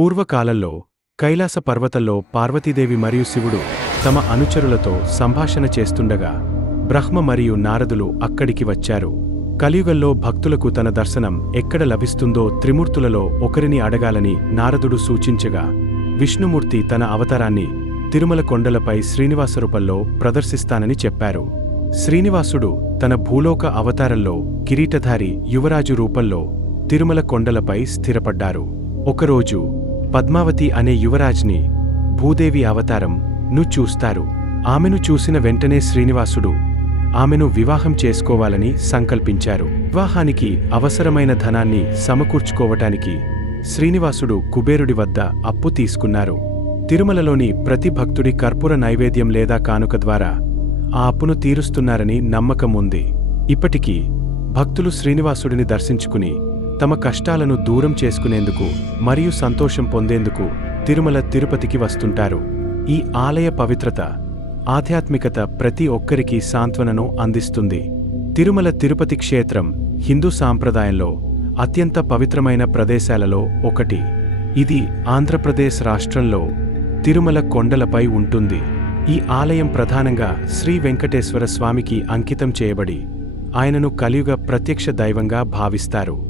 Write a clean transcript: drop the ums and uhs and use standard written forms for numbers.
పూర్వకాలంలో కైలాస పర్వతంలో పార్వతీదేవి మరియు శివుడు తమ అనుచరులతో సంభాషణ చేస్తుండగా బ్రహ్మ మరియు నారదులు అక్కడికి వచ్చారు. కలియుగంలో భక్తులకు తన దర్శనం ఎక్కడ లభిస్తుందో త్రిమూర్తులలో ఒకరిని అడగాలని నారదుడు సూచించగా విష్ణుమూర్తి తన అవతారాన్ని తిరుమల కొండలపై శ్రీనివాస రూపంలో ప్రదర్శిస్తానని చెప్పారు. శ్రీనివాసుడు తన భూలోక అవతారంలో కిరీటధారి యువరాజు రూపంలో తిరుమల కొండలపై స్థిరపడ్డారు. ఒకరోజు పద్మావతి అనే యువరాజ్ని భూదేవి అవతారం ను చూస్తారు. ఆమెను చూసిన వెంటనే శ్రీనివాసుడు ఆమెను వివాహం చేసుకోవాలని సంకల్పించారు. వివాహానికి అవసరమైన ధనాన్ని సమకూర్చుకోవటానికి శ్రీనివాసుడు కుబేరుడి వద్ద అప్పు తీసుకున్నారు. తిరుమలలోని ప్రతి భక్తుడి కర్పూర నైవేద్యం లేదా కానుక ద్వారా ఆ అప్పును తీరుస్తున్నారని నమ్మకం ఉంది. ఇప్పటికీ భక్తులు శ్రీనివాసుడిని దర్శించుకుని తమ కష్టాలను దూరం చేసుకునేందుకు మరియు సంతోషం పొందేందుకు తిరుమల తిరుపతికి వస్తుంటారు. ఈ ఆలయ పవిత్రత, ఆధ్యాత్మికత ప్రతి ఒక్కరికి సాంత్వనను అందిస్తుంది. తిరుమల తిరుపతి క్షేత్రం హిందూ సాంప్రదాయంలో అత్యంత పవిత్రమైన ప్రదేశాలలో ఒకటి. ఇది ఆంధ్రప్రదేశ్ రాష్ట్రంలో తిరుమల కొండలపై ఉంటుంది. ఈ ఆలయం ప్రధానంగా శ్రీ వెంకటేశ్వర స్వామికి అంకితం చేయబడి ఆయనను కలియుగ ప్రత్యక్ష దైవంగా భావిస్తారు.